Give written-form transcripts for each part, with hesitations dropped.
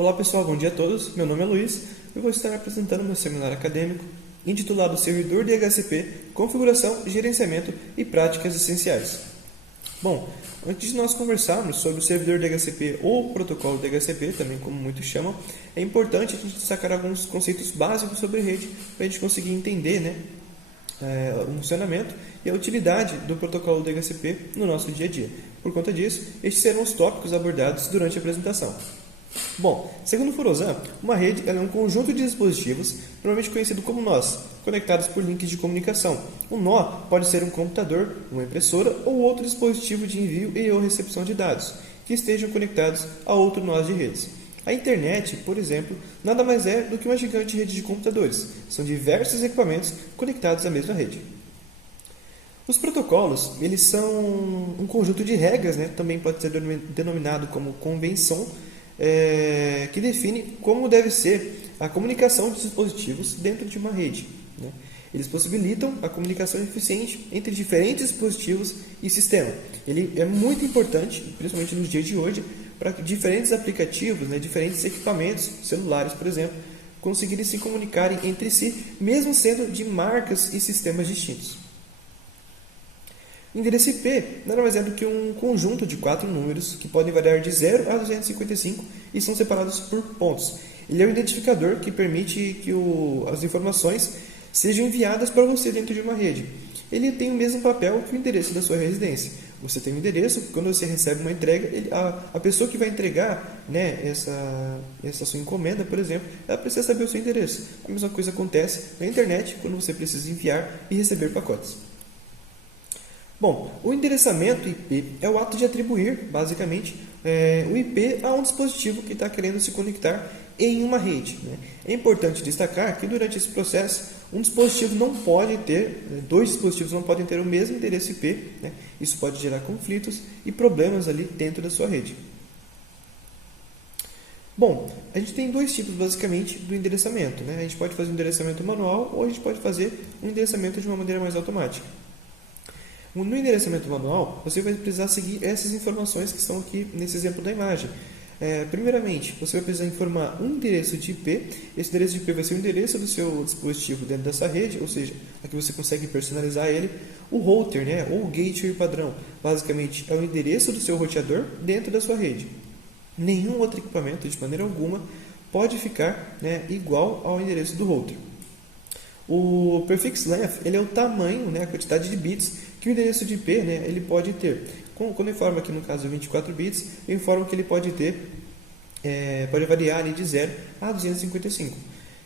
Olá pessoal, bom dia a todos. Meu nome é Luiz. Eu vou estar apresentando meu seminário acadêmico intitulado Servidor DHCP, Configuração, Gerenciamento e Práticas Essenciais. Bom, antes de nós conversarmos sobre o servidor DHCP ou protocolo DHCP, também como muitos chamam, é importante a gente destacar alguns conceitos básicos sobre rede para a gente conseguir entender, o funcionamento e a utilidade do protocolo DHCP no nosso dia a dia. Por conta disso, estes serão os tópicos abordados durante a apresentação. Bom, segundo Furosan, uma rede é um conjunto de dispositivos, normalmente conhecido como nós, conectados por links de comunicação. Um nó pode ser um computador, uma impressora ou outro dispositivo de envio e ou recepção de dados, que estejam conectados a outro nó de redes. A internet, por exemplo, nada mais é do que uma gigante rede de computadores. São diversos equipamentos conectados à mesma rede. Os protocolos, eles são um conjunto de regras, também pode ser denominado como convenção, que define como deve ser a comunicação de dispositivos dentro de uma rede. Eles possibilitam a comunicação eficiente entre diferentes dispositivos e sistema. Ele é muito importante, principalmente nos dias de hoje, para que diferentes aplicativos, diferentes equipamentos, celulares, por exemplo, conseguirem se comunicarem entre si, mesmo sendo de marcas e sistemas distintos. O endereço IP nada mais é do que um conjunto de 4 números que podem variar de 0 a 255 e são separados por pontos. Ele é um identificador que permite que as informações sejam enviadas para você dentro de uma rede. Ele tem o mesmo papel que o endereço da sua residência. Você tem um endereço, quando você recebe uma entrega, a pessoa que vai entregar essa sua encomenda, por exemplo, ela precisa saber o seu endereço. A mesma coisa acontece na internet quando você precisa enviar e receber pacotes. Bom, o endereçamento IP é o ato de atribuir, basicamente, o IP a um dispositivo que está querendo se conectar em uma rede. É importante destacar que durante esse processo, dois dispositivos não podem ter o mesmo endereço IP. Isso pode gerar conflitos e problemas ali dentro da sua rede. Bom, a gente tem dois tipos, basicamente, do endereçamento. A gente pode fazer um endereçamento manual ou a gente pode fazer um endereçamento de uma maneira mais automática. No endereçamento manual, você vai precisar seguir essas informações que estão aqui nesse exemplo da imagem. Primeiramente, você vai precisar informar um endereço de IP. Esse endereço de IP vai ser o endereço do seu dispositivo dentro dessa rede, ou seja, aqui você consegue personalizar ele. O router, ou o gateway padrão, basicamente é o endereço do seu roteador dentro da sua rede. Nenhum outro equipamento, de maneira alguma, pode ficar igual ao endereço do router. O prefix length, ele é o tamanho, a quantidade de bits que o endereço de IP ele pode ter. Quando eu informo aqui no caso 24 bits, eu informo que ele pode variar de 0 a 255.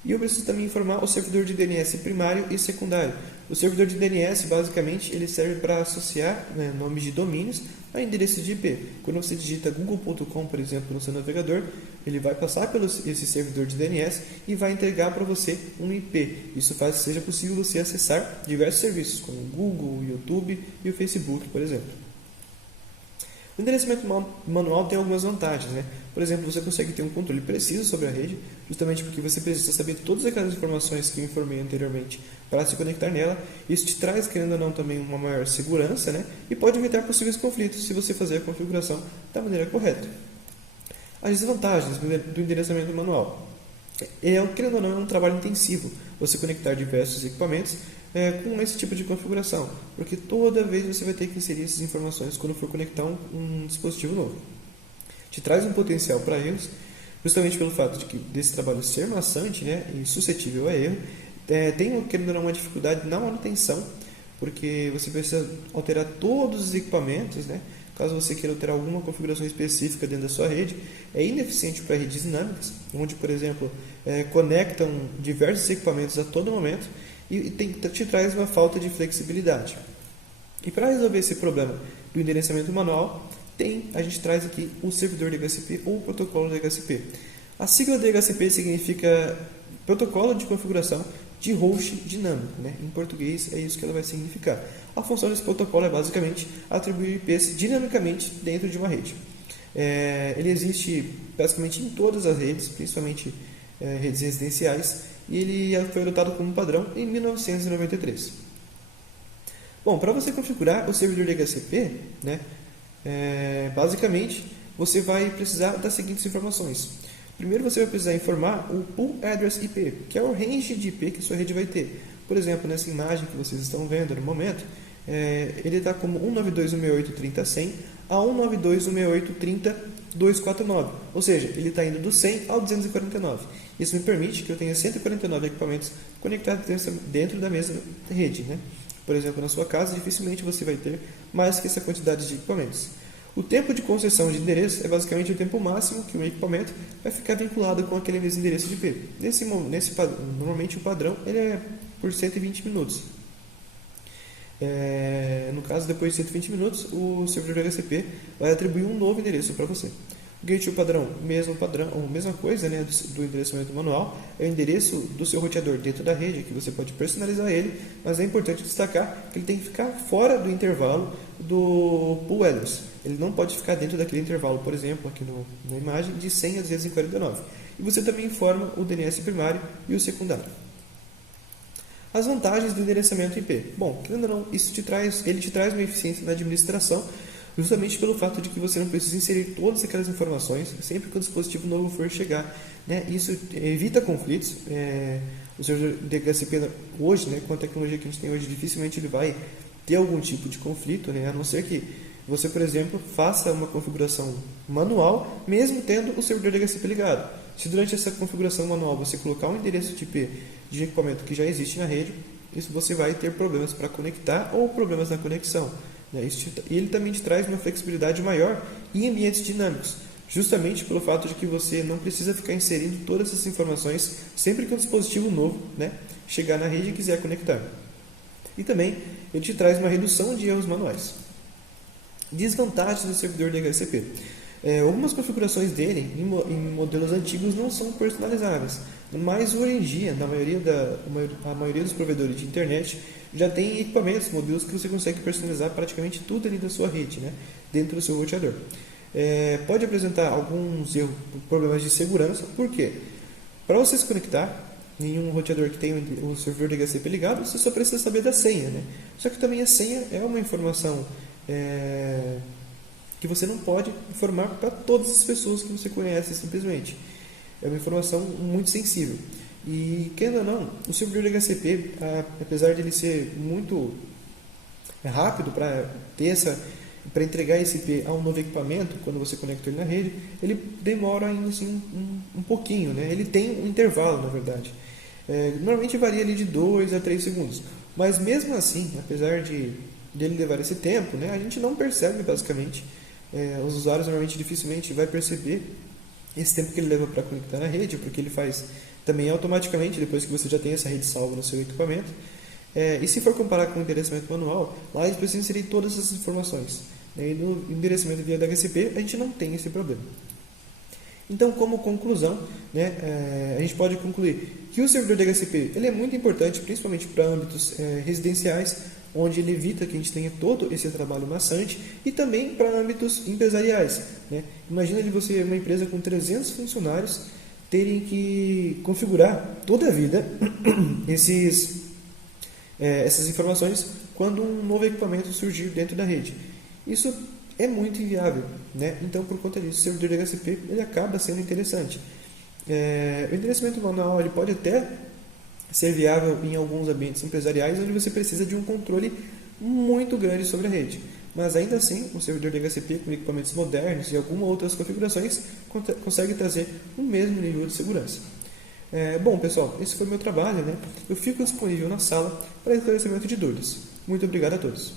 E eu preciso também informar o servidor de DNS primário e secundário. O servidor de DNS, basicamente, ele serve para associar nomes de domínios a endereços de IP. Quando você digita google.com, por exemplo, no seu navegador, ele vai passar pelo esse servidor de DNS e vai entregar para você um IP. Isso faz que seja possível você acessar diversos serviços, como o Google, o YouTube e o Facebook, por exemplo. O endereçamento manual tem algumas vantagens. Por exemplo, você consegue ter um controle preciso sobre a rede, justamente porque você precisa saber todas aquelas informações que eu informei anteriormente para se conectar nela. Isso te traz, querendo ou não, também uma maior segurança, e pode evitar possíveis conflitos se você fazer a configuração da maneira correta. As desvantagens do endereçamento manual. Querendo ou não, é um trabalho intensivo você conectar diversos equipamentos com esse tipo de configuração, porque toda vez você vai ter que inserir essas informações quando for conectar um dispositivo novo. Te traz um potencial para erros, justamente pelo fato desse trabalho ser maçante e suscetível a erro. Tem, querendo ou não, uma dificuldade na manutenção, porque você precisa alterar todos os equipamentos, caso você queira alterar alguma configuração específica dentro da sua rede. É ineficiente para redes dinâmicas, onde, por exemplo, conectam diversos equipamentos a todo momento e te traz uma falta de flexibilidade. E para resolver esse problema do endereçamento manual, a gente traz aqui o servidor DHCP ou o protocolo DHCP. A sigla DHCP significa Protocolo de Configuração de Host Dinâmico. Em português é isso que ela vai significar. A função desse protocolo é basicamente atribuir IPs dinamicamente dentro de uma rede. Ele existe basicamente em todas as redes, principalmente redes residenciais, e ele foi adotado como padrão em 1993. Bom, para você configurar o servidor DHCP, basicamente você vai precisar das seguintes informações. Primeiro você vai precisar informar o Pool Address IP, que é o range de IP que a sua rede vai ter. Por exemplo, nessa imagem que vocês estão vendo no momento, ele está como 192.168.30.100 a 192.168.30.249, ou seja, ele está indo do 100 ao 249. Isso me permite que eu tenha 149 equipamentos conectados dentro da mesma rede, né? Por exemplo, na sua casa, dificilmente você vai ter mais que essa quantidade de equipamentos. O tempo de concessão de endereço é basicamente o tempo máximo que um equipamento vai ficar vinculado com aquele mesmo endereço de IP. Normalmente o padrão ele é por 120 minutos. No caso, depois de 120 minutos, o servidor de DHCP vai atribuir um novo endereço para você. O gateway padrão, mesma coisa, né, do endereçamento manual, é o endereço do seu roteador dentro da rede, que você pode personalizar ele, mas é importante destacar que ele tem que ficar fora do intervalo do pool address. Ele não pode ficar dentro daquele intervalo, por exemplo, aqui na imagem, de 100 a 249. E você também informa o DNS primário e o secundário. As vantagens do endereçamento IP. Bom, querendo ou não, ele te traz uma eficiência na administração, justamente pelo fato de que você não precisa inserir todas aquelas informações sempre que o dispositivo novo for chegar, né? Isso evita conflitos. O servidor DHCP hoje, né, com a tecnologia que a gente tem hoje, dificilmente ele vai ter algum tipo de conflito, né? A não ser que você, por exemplo, faça uma configuração manual, mesmo tendo o servidor DHCP ligado. Se durante essa configuração manual você colocar um endereço de IP de equipamento que já existe na rede, isso você vai ter problemas para conectar ou problemas na conexão. E ele também te traz uma flexibilidade maior em ambientes dinâmicos, justamente pelo fato de que você não precisa ficar inserindo todas essas informações sempre que um dispositivo novo, né, chegar na rede e quiser conectar. E também ele te traz uma redução de erros manuais. Desvantagens do servidor DHCP. Algumas configurações dele em modelos antigos não são personalizáveis, mas hoje em dia, a maioria dos provedores de internet já tem equipamentos, modelos que você consegue personalizar praticamente tudo ali da sua rede, né, dentro do seu roteador. Pode apresentar alguns problemas de segurança, por quê? Para você se conectar em um roteador que tem o servidor DHCP ligado, você só precisa saber da senha, né? Só que também a senha é uma informação que você não pode informar para todas as pessoas que você conhece simplesmente. É uma informação muito sensível. E, querendo ou não, o servidor DHCP, apesar de ele ser muito rápido para entregar esse IP a um novo equipamento, quando você conecta ele na rede, ele demora ainda assim um pouquinho, né? Ele tem um intervalo, na verdade. Normalmente varia ali de 2 a 3 segundos. Mas mesmo assim, apesar de ele levar esse tempo, né, a gente não percebe basicamente. Os usuários normalmente dificilmente vai perceber esse tempo que ele leva para conectar na rede, porque ele faz também automaticamente, depois que você já tem essa rede salva no seu equipamento. E se for comparar com o endereçamento manual, lá eles precisam inserir todas essas informações. E no endereçamento via DHCP, a gente não tem esse problema. Então, como conclusão, né, a gente pode concluir que o servidor DHCP ele é muito importante, principalmente para âmbitos residenciais, onde ele evita que a gente tenha todo esse trabalho maçante, e também para âmbitos empresariais, né? Imagina você, uma empresa com 300 funcionários, terem que configurar toda a vida essas informações quando um novo equipamento surgir dentro da rede. Isso é muito inviável, né? Então, por conta disso, o servidor DHCP ele acaba sendo interessante. O endereçamento manual ele pode até ser viável em alguns ambientes empresariais onde você precisa de um controle muito grande sobre a rede. Mas ainda assim, o servidor DHCP com equipamentos modernos e algumas outras configurações consegue trazer o mesmo nível de segurança. Bom, pessoal, esse foi o meu trabalho, né? Eu fico disponível na sala para esclarecimento de dúvidas. Muito obrigado a todos.